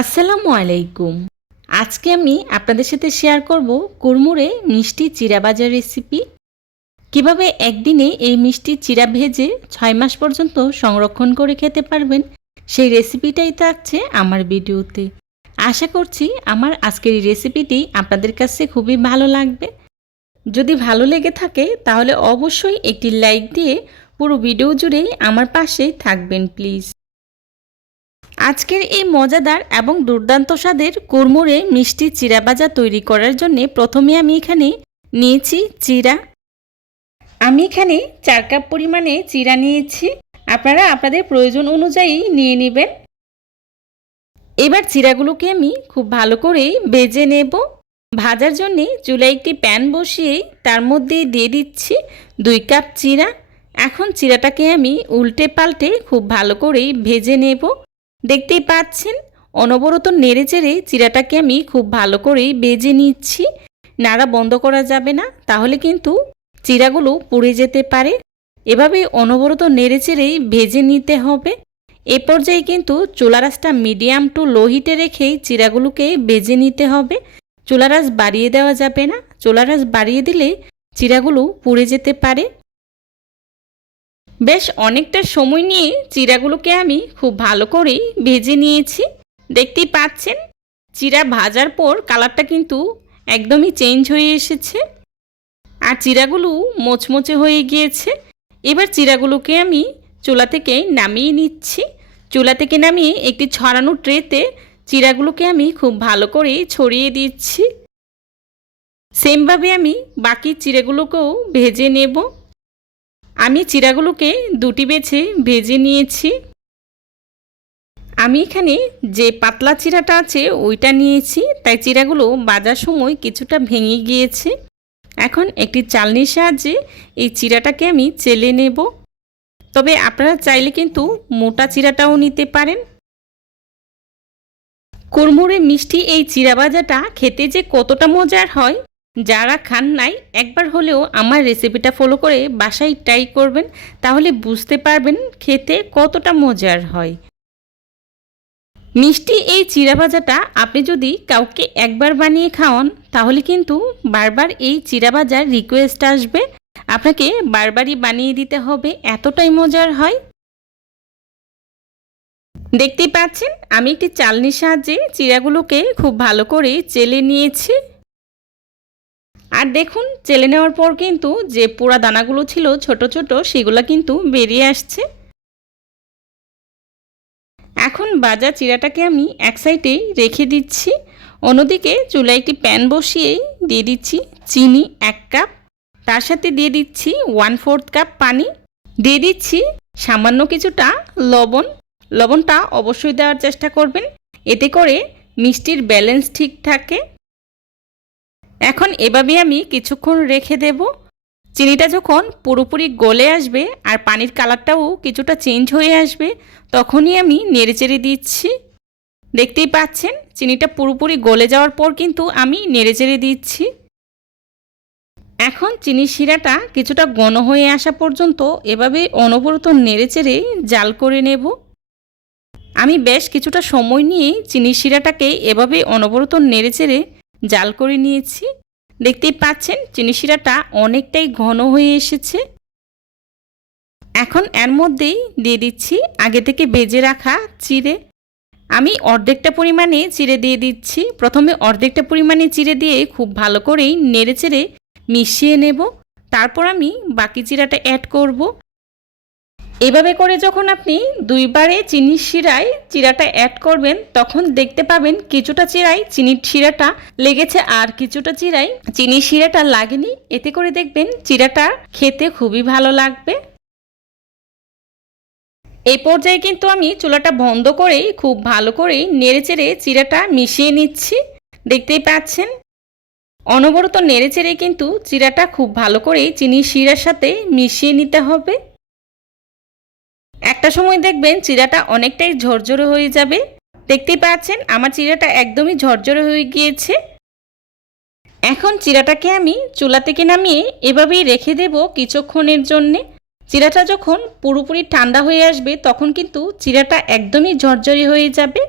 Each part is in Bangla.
আসসালামু আলাইকুম। আজকে আমি আপনাদের সাথে শেয়ার করব কুড়মুড়ে মিষ্টি চিড়া ভাজার রেসিপি। কিভাবে একদিনে এই মিষ্টি চিড়া ভেজে 6 মাস পর্যন্ত সংরক্ষণ করে খেতে পারবেন, সেই রেসিপিটাই থাকছে আমার ভিডিওতে। আশা করছি আমার আজকের এই রেসিপিটি আপনাদের কাছে খুবই ভালো লাগবে। যদি ভালো লেগে থাকে তাহলে অবশ্যই একটি লাইক দিয়ে পুরো ভিডিও জুড়েই আমার পাশেই থাকবেন প্লিজ। আজকের এই মজাদার এবং দুর্দান্ত স্বাদের কুড়মুড়ে মিষ্টি চিড়া ভাজা তৈরি করার জন্য প্রথমে আমি এখানে নিয়েছি চিড়া। আমি এখানে 4 কাপ পরিমাণে চিড়া নিয়েছি। আপনারা আপনাদের প্রয়োজন অনুযায়ী নিয়ে নেবেন। এবার চিড়াগুলোকে আমি খুব ভালো করে ভেজে নেব। ভাজার জন্যে চুলায় একটি প্যান বসিয়ে তার মধ্যে দিয়ে দিচ্ছি 2 কাপ চিড়া। এখন চিড়াটাকে আমি উল্টে পাল্টে খুব ভালো করে ভেজে নেব। দেখতেই পাচ্ছেন অনবরত নেড়েচেড়ে চিড়াটাকে আমি খুব ভালো করে ভেজে নিচ্ছি। নাড়া বন্ধ করা যাবে না, তাহলে কিন্তু চিড়াগুলো পুড়ে যেতে পারে। এভাবে অনবরত নেড়েচেড়েই ভেজে নিতে হবে। এ পর্যায়ে কিন্তু চুলার আঁচটা মিডিয়াম টু লো হিটে রেখেই চিড়াগুলোকে ভেজে নিতে হবে। চুলার আঁচ বাড়িয়ে দেওয়া যাবে না, চুলার আঁচ বাড়িয়ে দিলে চিড়াগুলো পুড়ে যেতে পারে। বেশ অনেকটা সময় নিয়ে চিড়াগুলোকে আমি খুব ভালো করে ভেজে নিয়েছি। দেখতেই পাচ্ছেন চিড়া ভাজার পর কালারটা কিন্তু একদমই চেঞ্জ হয়ে এসেছে আর চিড়াগুলো মোচমোচে হয়ে গিয়েছে। এবার চিড়াগুলোকে আমি চুলা থেকে নামিয়ে নিচ্ছি। চুলা থেকে নামিয়ে একটি ছড়ানো ট্রেতে চিড়াগুলোকে আমি খুব ভালো করে ছড়িয়ে দিচ্ছি। সেমভাবে আমি বাকি চিড়াগুলোকেও ভেজে নেব। আমি চিড়াগুলোকে দুটি বেছে ভেজে নিয়েছি। আমি এখানে যে পাতলা চিড়াটা আছে ওইটা নিয়েছি, তাই চিড়াগুলো ভাজার সময় কিছুটা ভেঙে গিয়েছে। এখন একটি চালনির সাহায্যে এই চিড়াটাকে আমি চেলে নেব। তবে আপনারা চাইলে কিন্তু মোটা চিড়াটাও নিতে পারেন। কুড়মুড়ে মিষ্টি এই চিড়া ভাজাটা খেতে যে কতটা মজার হয়, যারা খান নাই একবার হলেও আমার রেসিপিটা ফলো করে বাসায় ট্রাই করবেন, তাহলে বুঝতে পারবেন খেতে কতটা মজার হয়। মিষ্টি এই চিড়া ভাজাটা আপনি যদি কাউকে একবার বানিয়ে খাওয়ান, তাহলে কিন্তু বারবার এই চিড়া ভাজার রিকোয়েস্ট আসবে। আপনাকে বারবারই বানিয়ে দিতে হবে, এতটাই মজার হয়। দেখতেই পাচ্ছেন আমি একটি চালনির সাহায্যে চিড়াগুলোকে খুব ভালো করে চেলে নিয়েছি। আর দেখুন চেলে নেওয়ার পর কিন্তু যে পোড়া দানাগুলো ছিল ছোট ছোট, সেগুলো কিন্তু বেরিয়ে আসছে। এখন ভাজা চিড়াটাকে আমি এক সাইডে রেখে দিচ্ছি। অন্যদিকে চুলায় একটি প্যান বসিয়ে দিয়ে দিচ্ছি চিনি 1 কাপ, তার সাথে দিয়ে দিচ্ছি 1/4 কাপ পানি, দিয়ে দিচ্ছি সামান্য কিছুটা লবণ। লবণটা অবশ্যই দেওয়ার চেষ্টা করবেন, এতে করে মিষ্টির ব্যালেন্স ঠিক থাকে। এখন এভাবে আমি কিছুক্ষণ রেখে দেব। চিনিটা যখন পুরোপুরি গলে আসবে আর পানির কালারটাও কিছুটা চেঞ্জ হয়ে আসবে, তখনই আমি নেড়েচেড়ে দিচ্ছি। দেখতেই পাচ্ছেন চিনিটা পুরোপুরি গলে যাওয়ার পর কিন্তু আমি নেড়েচেড়ে দিচ্ছি। এখন চিনির শিরাটা কিছুটা ঘন হয়ে আসা পর্যন্ত এভাবে অনবরত নেড়েচেড়ে জাল করে নেব। আমি বেশ কিছুটা সময় নিয়ে চিনির শিরাটাকে এভাবে অনবরত নেড়েচেড়ে জাল করে নিয়েছি। দেখতেই পাচ্ছেন চিনি শিরাটা অনেকটাই ঘন হয়ে এসেছে। এখন এর মধ্যেই দিয়ে দিচ্ছি আগে থেকে ভেজে রাখা চিড়ে। আমি অর্ধেকটা পরিমাণে চিড়ে দিয়ে দিচ্ছি। প্রথমে অর্ধেকটা পরিমাণে চিড়ে দিয়ে খুব ভালো করেই নেড়েচেড়ে মিশিয়ে নেব, তারপর আমি বাকি চিড়াটা অ্যাড করব। এভাবে করে যখন আপনি 2 বারে চিনির শিরায় চিড়াটা অ্যাড করবেন, তখন দেখতে পাবেন কিছুটা চিড়ায় চিনির শিরাটা লেগেছে আর কিছুটা চিড়ায় চিনির শিরাটা লাগেনি। এতে করে দেখবেন চিড়াটা খেতে খুবই ভালো লাগবে। এই পর্যায়ে কিন্তু আমি চুলাটা বন্ধ করে খুব ভালো করে নেড়েচেড়ে চিড়াটা মিশিয়ে নিচ্ছি। দেখতেই পাচ্ছেন অনবরত নেড়েচেড়ে কিন্তু চিড়াটা খুব ভালো করে চিনির শিরার সাথে মিশিয়ে নিতে হবে। একটা সময় দেখবেন চিড়াটা অনেকটাই ঝরঝরে হয়ে যাবে। দেখতেই পাচ্ছেন আমার চিড়াটা একদমই ঝরঝরে হয়ে গিয়েছে। এখন চিড়াটাকে আমি চুলা থেকে নামিয়ে এভাবেই রেখে দেব কিছুক্ষণের জন্যে। চিড়াটা যখন পুরোপুরি ঠান্ডা হয়ে আসবে তখন কিন্তু চিড়াটা একদমই ঝরঝরে হয়ে যাবে।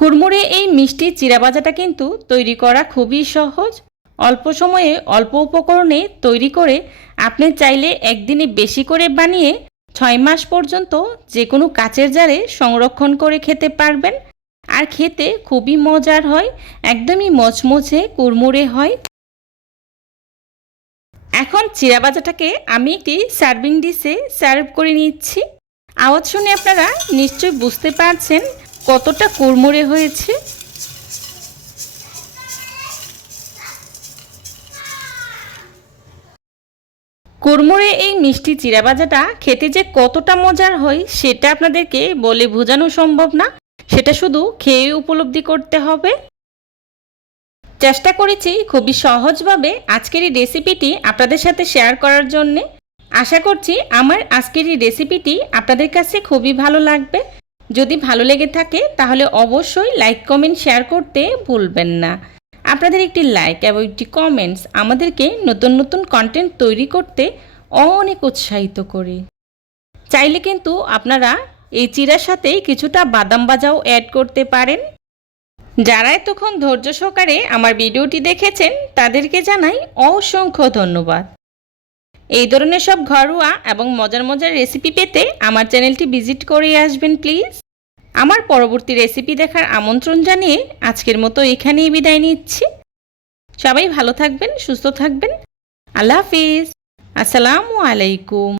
কুড়মুড়ে এই মিষ্টি চিড়া ভাজাটা কিন্তু তৈরি করা খুবই সহজ। অল্প সময়ে অল্প উপকরণে তৈরি করে আপনি চাইলে একদিনে বেশি করে বানিয়ে 6 মাস পর্যন্ত যে কোনো কাচের জারে সংরক্ষণ করে খেতে পারবেন। আর খেতে খুবই মজার হয়, একদমই মচমচে কুড়মুড়ে হয়। এখন চিড়া ভাজাটাকে আমি একটি সার্ভিং ডিশে সার্ভ করে নিচ্ছি। আওয়াজ শুনে আপনারা নিশ্চয়ই বুঝতে পারছেন কতটা কুড়মুড়ে হয়েছে। কুড়মুড়ে এই মিষ্টি চিড়া ভাজাটা খেতে যে কতটা মজার হয় সেটা আপনাদেরকে বলে বোঝানো সম্ভব না, সেটা শুধু খেয়ে উপলব্ধি করতে হবে। চেষ্টা করেছি খুবই সহজভাবে আজকের এই রেসিপিটি আপনাদের সাথে শেয়ার করার জন্যে। আশা করছি আমার আজকের এই রেসিপিটি আপনাদের কাছে খুবই ভালো লাগবে। যদি ভালো লেগে থাকে তাহলে অবশ্যই লাইক কমেন্ট শেয়ার করতে ভুলবেন না। আপনাদের একটি লাইক এবং একটি কমেন্টস আমাদেরকে নতুন নতুন কন্টেন্ট তৈরি করতে অনেক উৎসাহিত করে। চাইলে কিন্তু আপনারা এই চিড়ার সাথে কিছুটা বাদাম ভাজাও অ্যাড করতে পারেন। যারা এতক্ষণ ধৈর্য সহকারে আমার ভিডিওটি দেখেছেন তাদেরকে জানাই অসংখ্য ধন্যবাদ। এই ধরনের সব ঘরোয়া এবং মজার মজার রেসিপি পেতে আমার চ্যানেলটি ভিজিট করে আসবেন প্লিজ। আমার পরবর্তী রেসিপি দেখার আমন্ত্রণ জানিয়ে আজকের মতো এখানেই বিদায় নিচ্ছি। সবাই ভালো থাকবেন, সুস্থ থাকবেন। আল্লাহ হাফিজ। আসসালামু আলাইকুম।